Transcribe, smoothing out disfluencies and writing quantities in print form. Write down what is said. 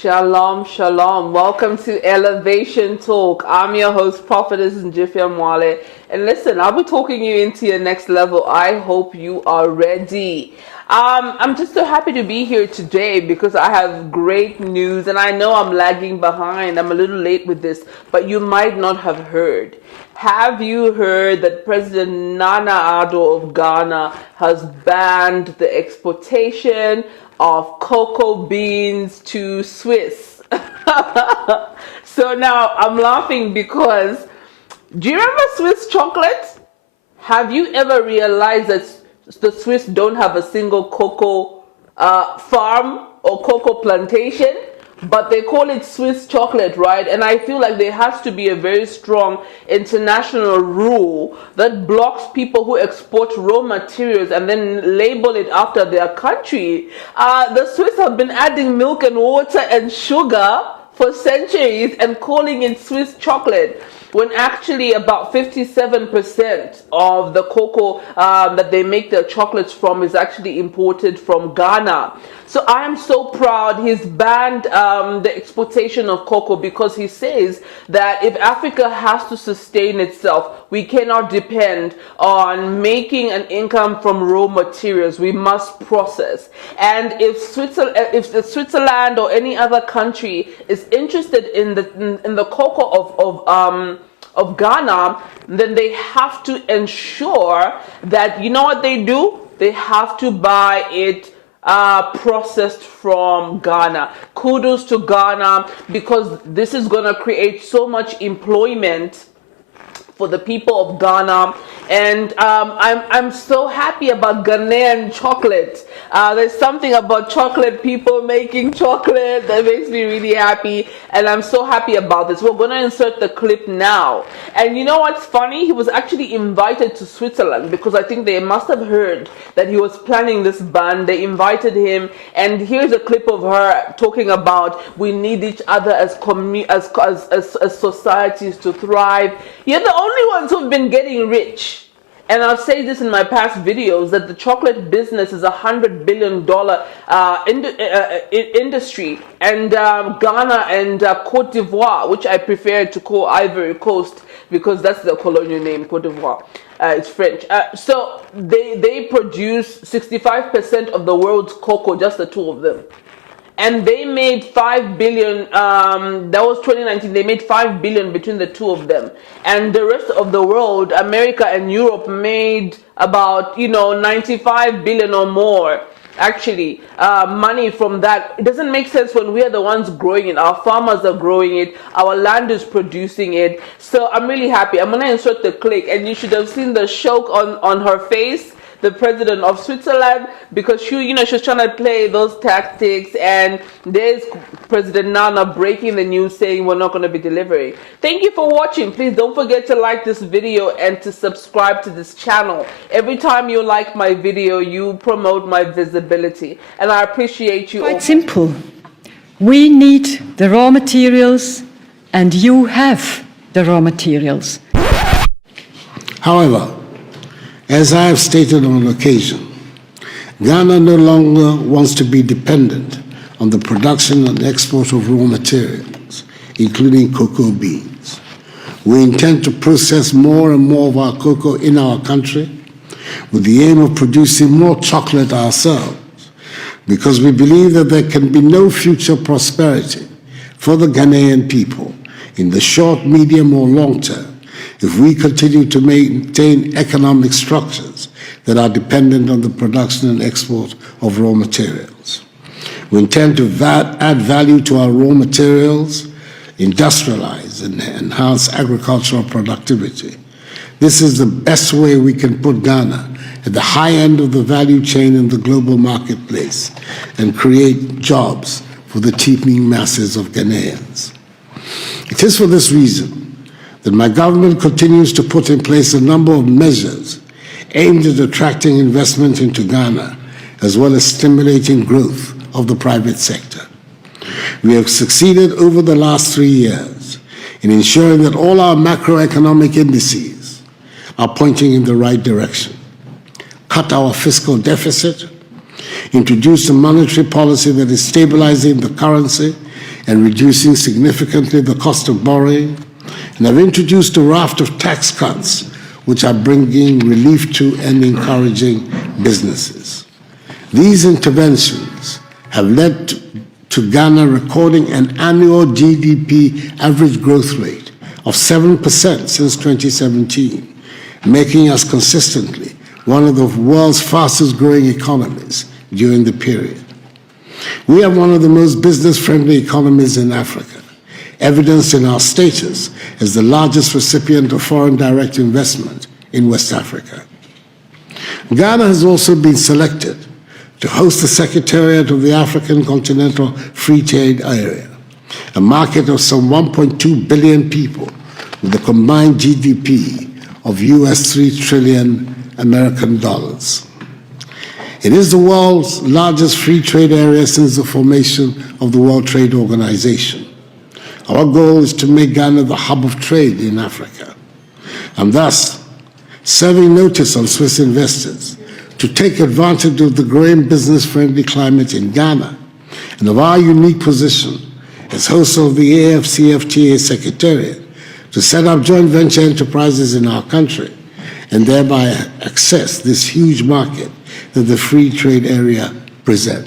Shalom, shalom. Welcome to Elevation Talk. I'm your host, Prophetess Njifia Mwale. And listen, I'll be talking you into your next level. I hope you are ready. I'm just so happy to be here today because I have great news, and I know I'm lagging behind. I'm a little late with this, but you might not have heard. Have you heard that President Nana Addo of Ghana has banned the exportation of cocoa beans to Swiss? So now I'm laughing because, do you remember Swiss chocolate? Have you ever realized that the Swiss don't have a single cocoa farm or cocoa plantation? But they call it Swiss chocolate, right? And I feel like there has to be a very strong international rule that blocks people who export raw materials and then label it after their country. The Swiss have been adding milk and water and sugar for centuries and calling it Swiss chocolate, when actually about 57% of the cocoa that they make their chocolates from is actually imported from Ghana. So I am so proud he's banned the exportation of cocoa, because he says that if Africa has to sustain itself, we cannot depend on making an income from raw materials. We must process. And if Switzerland or any other country is interested in the cocoa of Ghana, then they have to ensure that, you know what they do? They have to buy it processed from Ghana. Kudos to Ghana, because this is going to create so much employment for the people of Ghana. And I'm so happy about Ghanaian chocolate. There's something about chocolate, people making chocolate, that makes me really happy, and I'm so happy about this. We're going to insert the clip now. And you know what's funny? He was actually invited to Switzerland, because I think they must have heard that he was planning this ban. They invited him, and here's a clip of her talking about we need each other as societies to thrive. You're the only ones who've been getting rich. And I'll say this in my past videos, that the chocolate business is $100 billion industry. And Ghana and Cote d'Ivoire, which I prefer to call Ivory Coast, because that's the colonial name, Cote d'Ivoire. It's French. So they produce 65% of the world's cocoa, just the two of them. And they made $5 billion, that was 2019, they made $5 billion between the two of them. And the rest of the world, America and Europe, made about, $95 billion or more, actually, money from that. It doesn't make sense when we are the ones growing it. Our farmers are growing it. Our land is producing it. So I'm really happy. I'm going to insert the clip, and you should have seen the shock on her face, the president of Switzerland, because she's trying to play those tactics, and there's President Nana breaking the news saying we're not going to be delivering. Thank you for watching. Please don't forget to like this video and to subscribe to this channel. Every time you like my video, you promote my visibility, and I appreciate you. Quite simple. We need the raw materials, and you have the raw materials. However, as I have stated on occasion, Ghana no longer wants to be dependent on the production and export of raw materials, including cocoa beans. We intend to process more and more of our cocoa in our country with the aim of producing more chocolate ourselves, because we believe that there can be no future prosperity for the Ghanaian people in the short, medium, or long term if we continue to maintain economic structures that are dependent on the production and export of raw materials. We intend to add value to our raw materials, industrialize and enhance agricultural productivity. This is the best way we can put Ghana at the high end of the value chain in the global marketplace and create jobs for the teeming masses of Ghanaians. It is for this reason that my government continues to put in place a number of measures aimed at attracting investment into Ghana, as well as stimulating growth of the private sector. We have succeeded over the last 3 years in ensuring that all our macroeconomic indices are pointing in the right direction. Cut our fiscal deficit, introduced a monetary policy that is stabilizing the currency, and reducing significantly the cost of borrowing, and have introduced a raft of tax cuts which are bringing relief to and encouraging businesses. These interventions have led to Ghana recording an annual GDP average growth rate of 7% since 2017, making us consistently one of the world's fastest growing economies during the period. We have one of the most business-friendly economies in Africa, evidenced in our status as the largest recipient of foreign direct investment in West Africa. Ghana has also been selected to host the Secretariat of the African Continental Free Trade Area, a market of some 1.2 billion people with a combined GDP of US 3 trillion American dollars. It is the world's largest free trade area since the formation of the World Trade Organization. Our goal is to make Ghana the hub of trade in Africa, and thus serving notice on Swiss investors to take advantage of the growing business-friendly climate in Ghana and of our unique position as host of the AFCFTA Secretariat to set up joint venture enterprises in our country and thereby access this huge market that the free trade area presents.